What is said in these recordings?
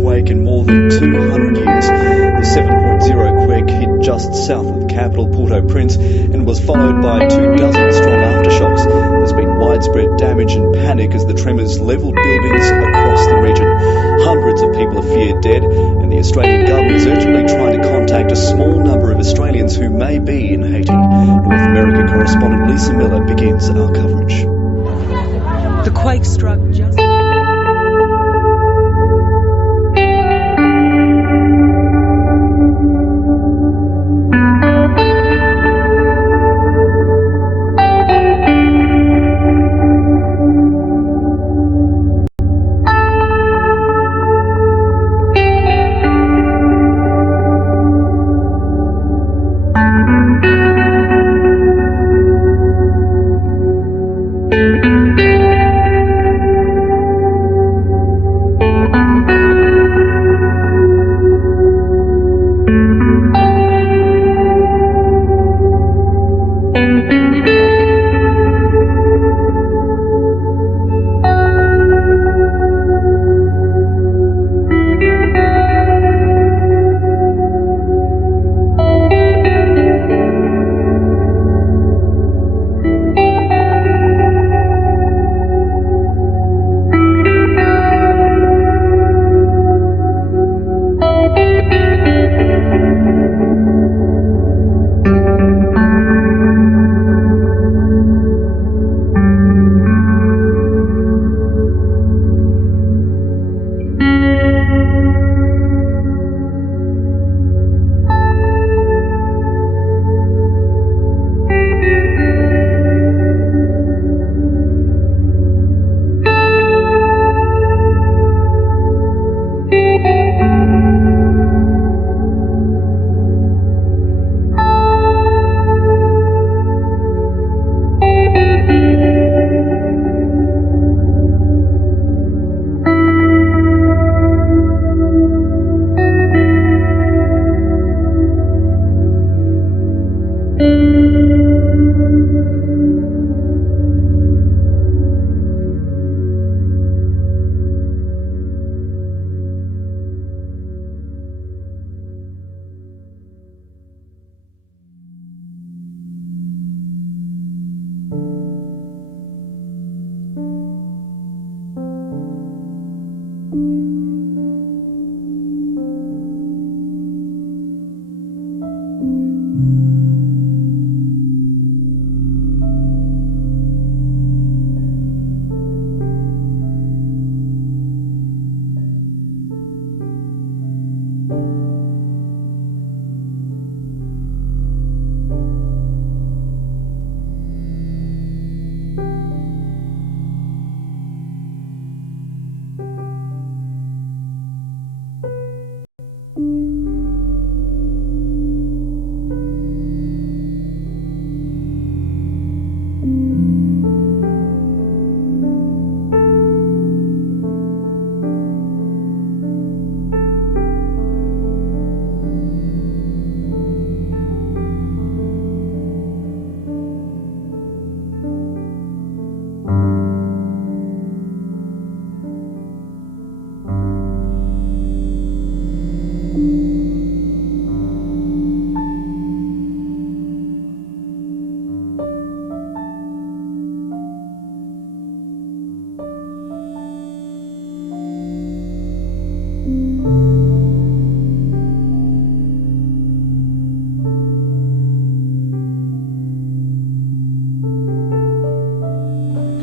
quake in more than 200 years. The 7.0 quake hit just south of the capital, Port-au-Prince, and was followed by 24 strong aftershocks. There's been widespread damage and panic as the tremors levelled buildings across the region. Hundreds of people are feared dead, and the Australian government is urgently trying to contact a small number of Australians who may be in Haiti. North America correspondent Lisa Miller begins our coverage. The quake struck just...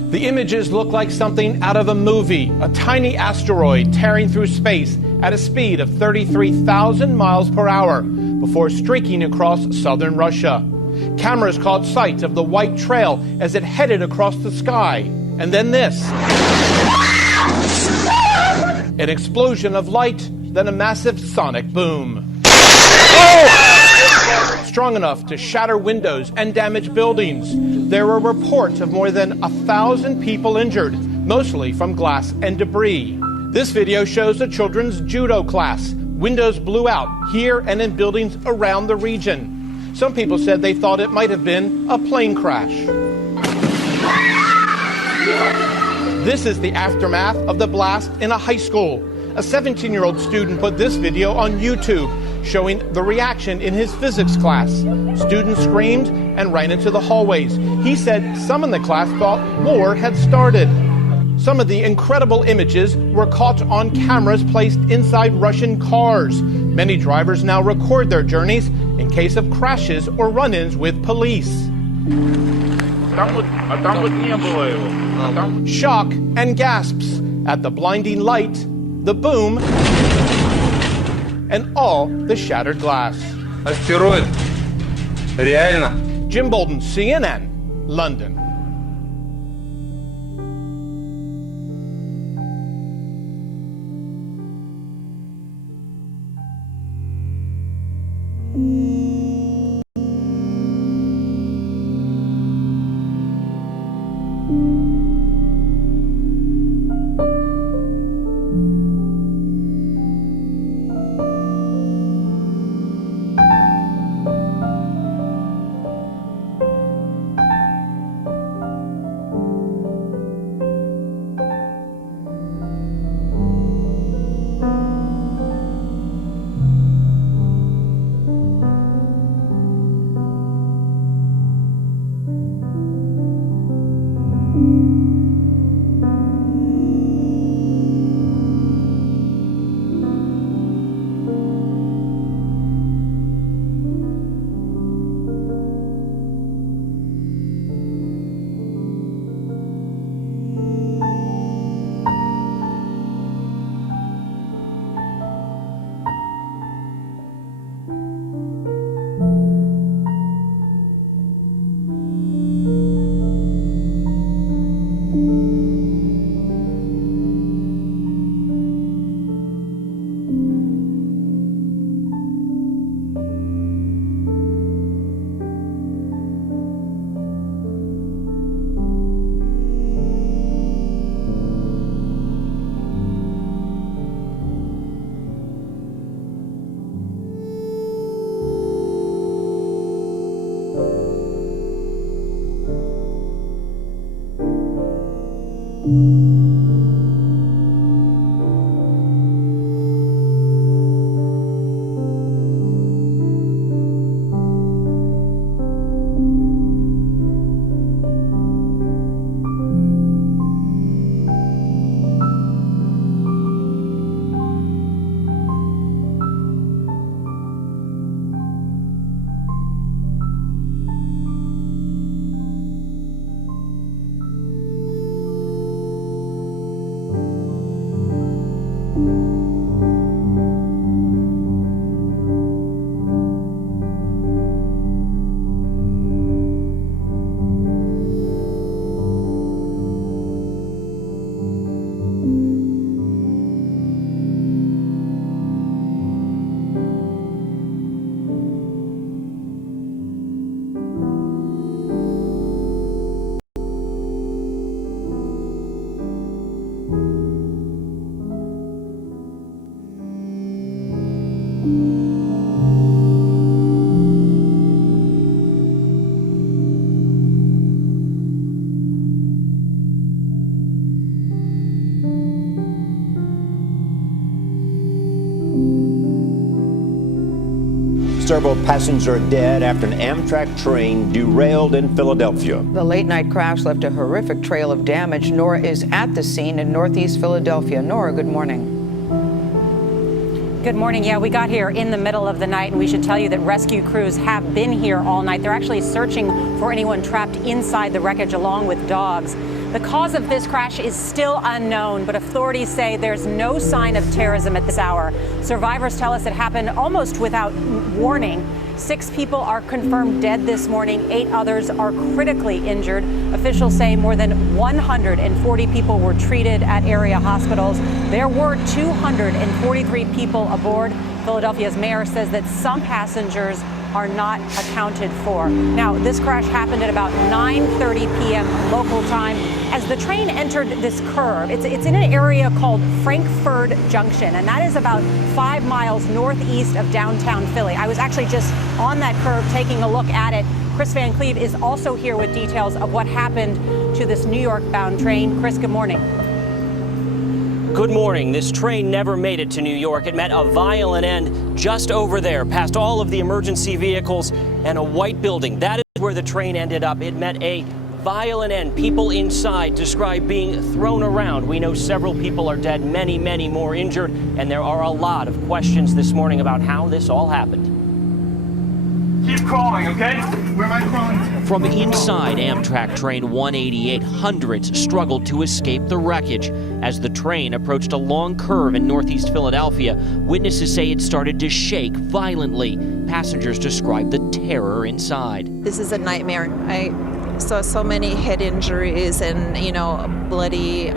The images look like something out of a movie, a tiny asteroid tearing through space at a speed of 33,000 miles per hour before streaking across southern Russia. Cameras caught sight of the white trail as it headed across the sky. And then this. An explosion of light, then a massive sonic boom. Strong enough to shatter windows and damage buildings. There were reports of more than 1,000 people injured, mostly from glass and debris. This video shows a children's judo class. Windows blew out here and in buildings around the region. Some people said they thought it might have been a plane crash. This is the aftermath of the blast in a high school. A 17-year-old student put this video on YouTube, showing the reaction in his physics class. Students screamed and ran into the hallways. He said some in the class thought war had started. Some of the incredible images were caught on cameras placed inside Russian cars. Many drivers now record their journeys in case of crashes or run-ins with police. Shock and gasps at the blinding light, the boom, and all the shattered glass. Астероид. Реально. Jim Bolden, CNN, London. Several passengers are dead after an Amtrak train derailed in Philadelphia. The late-night crash left a horrific trail of damage. Nora is at the scene in northeast Philadelphia. Nora, good morning. Good morning. Yeah, we got here in the middle of the night, and we should tell you that rescue crews have been here all night. They're actually searching for anyone trapped inside the wreckage along with dogs. The cause of this crash is still unknown, but authorities say there's no sign of terrorism at this hour. Survivors tell us it happened almost without warning. 6 people are confirmed dead this morning. 8 others are critically injured. Officials say more than 140 people were treated at area hospitals. There were 243 people aboard. Philadelphia's mayor says that some passengers are not accounted for. Now, this crash happened at about 9:30 p.m. local time as the train entered this curve. It's in an area called Frankfurt Junction, and that is about 5 miles northeast of downtown Philly. I was actually just on that curve taking a look at it. Chris Van Cleve is also here with details of what happened to this New York-bound train. Chris, good morning. Good morning. This train never made it to New York. It met a violent end just over there, past all of the emergency vehicles and a white building. That is where the train ended up. It met a violent end. People inside describe being thrown around. We know several people are dead, many, many more injured, and there are a lot of questions this morning about how this all happened. Keep crawling, okay? Where am I crawling to? From inside Amtrak train 188, hundreds struggled to escape the wreckage. As the train approached a long curve in northeast Philadelphia, witnesses say it started to shake violently. Passengers described the terror inside. This is a nightmare. I saw so many head injuries and, bloody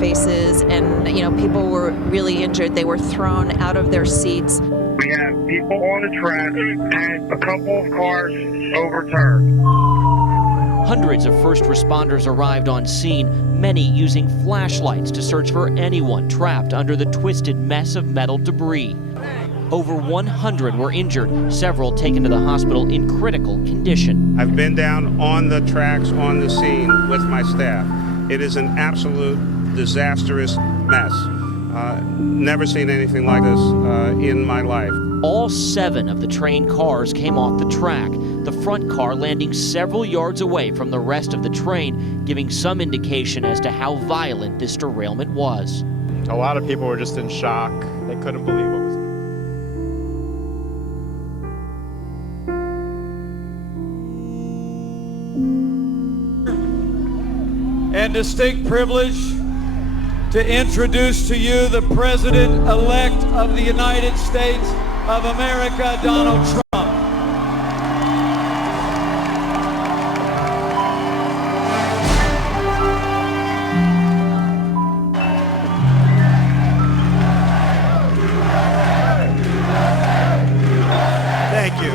faces, and, people were really injured. They were thrown out of their seats. We have people on the track and a couple of cars overturned. Hundreds of first responders arrived on scene, many using flashlights to search for anyone trapped under the twisted mess of metal debris. Over 100 were injured, several taken to the hospital in critical condition. I've been down on the tracks on the scene with my staff. It is an absolute disastrous mess. Never seen anything like this in my life. All 7 of the train cars came off the track, the front car landing several yards away from the rest of the train, giving some indication as to how violent this derailment was. A lot of people were just in shock. They couldn't believe what was and distinct privilege to introduce to you the President-elect of the United States of America, Donald Trump. Thank you.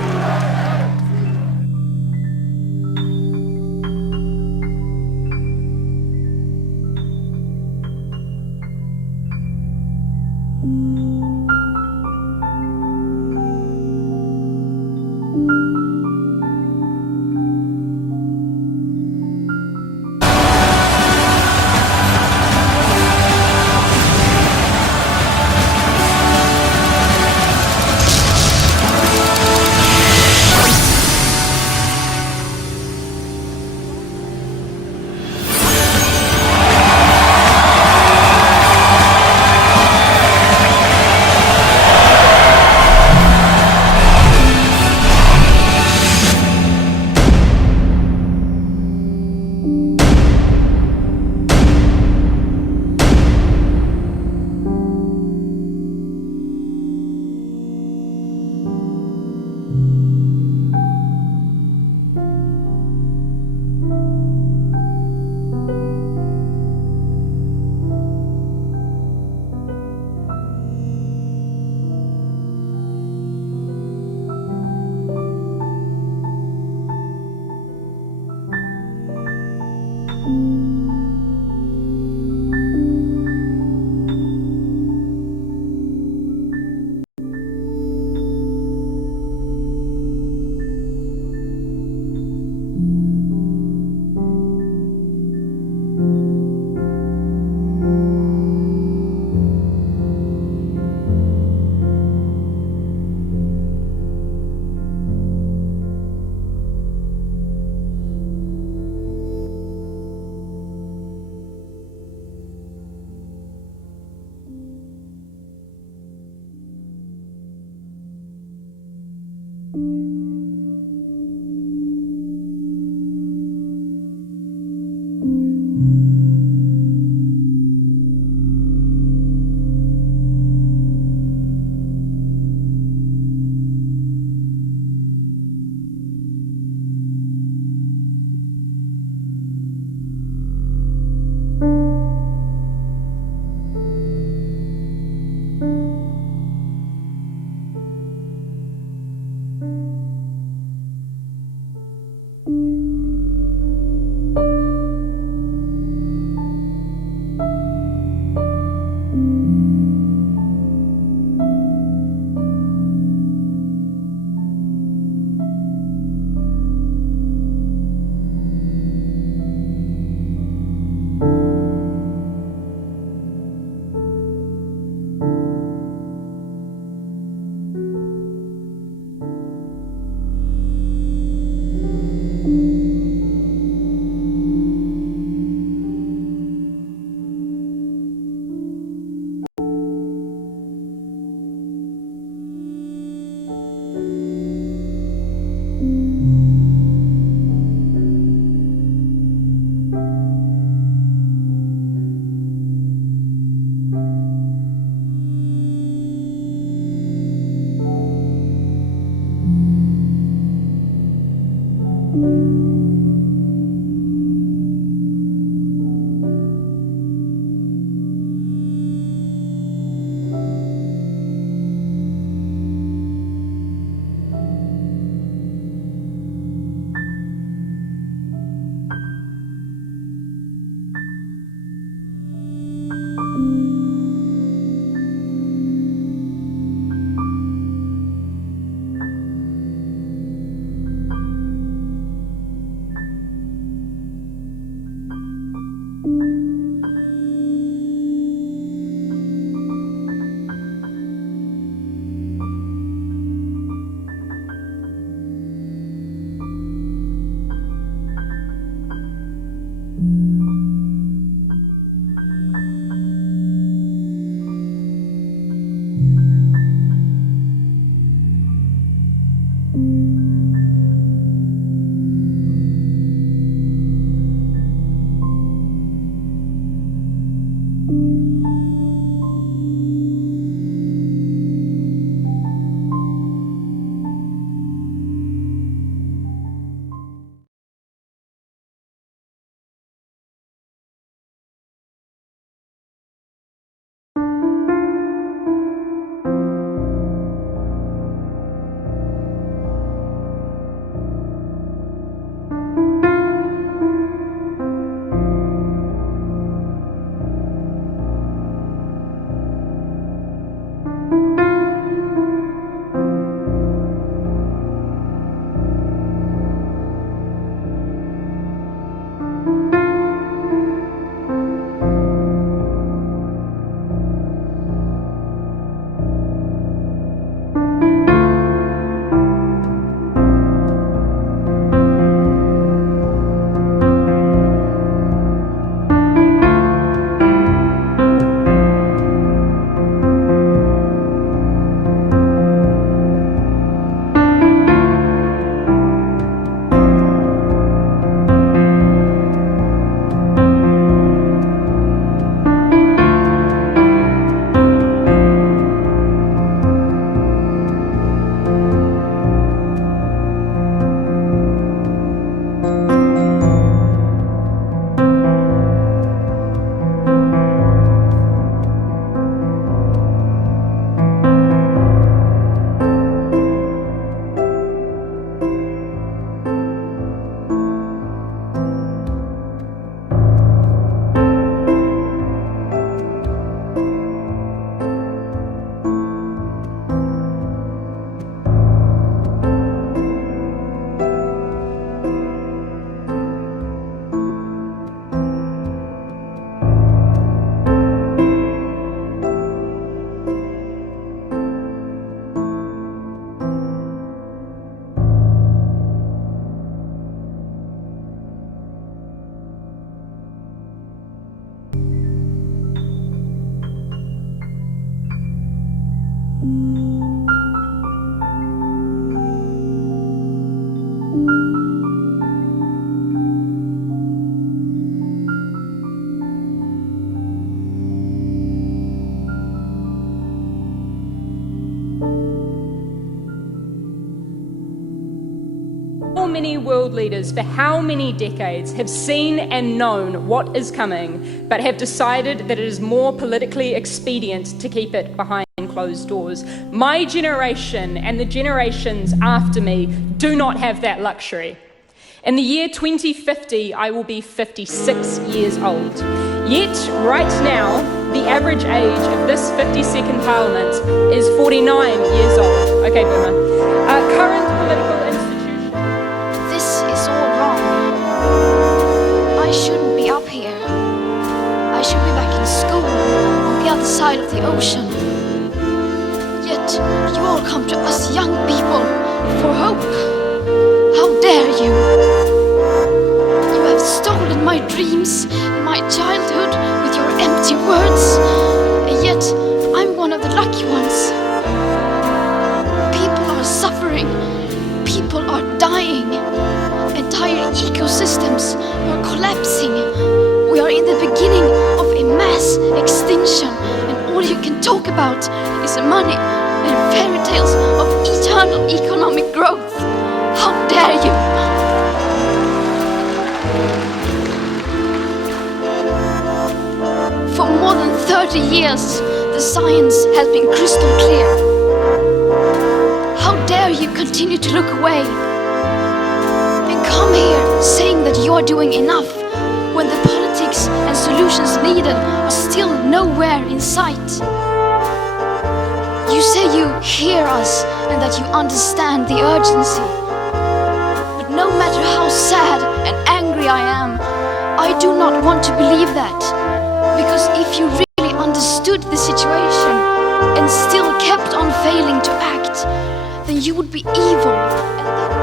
How many world leaders for how many decades have seen and known what is coming, but have decided that it is more politically expedient to keep it behind closed doors? My generation and the generations after me do not have that luxury. In the year 2050, I will be 56 years old. Yet, right now, the average age of this 52nd Parliament is 49 years old. Okay, Boomer. Current political institutions... This is all wrong. I shouldn't be up here. I should be back in school on the other side of the ocean. Yet, you all come to us young people for hope. How dare you! You have stolen my dreams and my childhood with your empty words, and yet I'm one of the lucky ones. People are suffering, people are dying, entire ecosystems are collapsing. We are in the beginning of a mass extinction, and all you can talk about is money and fairy tales of eternal economic growth. How dare you! For more than 30 years, the science has been crystal clear. How dare you continue to look away and come here saying that you're doing enough when the politics and solutions needed are still nowhere in sight. You say you hear us and that you understand the urgency. But no matter how sad and angry I am, I do not want to believe that. Because if you really understood the situation and still kept on failing to act, then you would be evil, and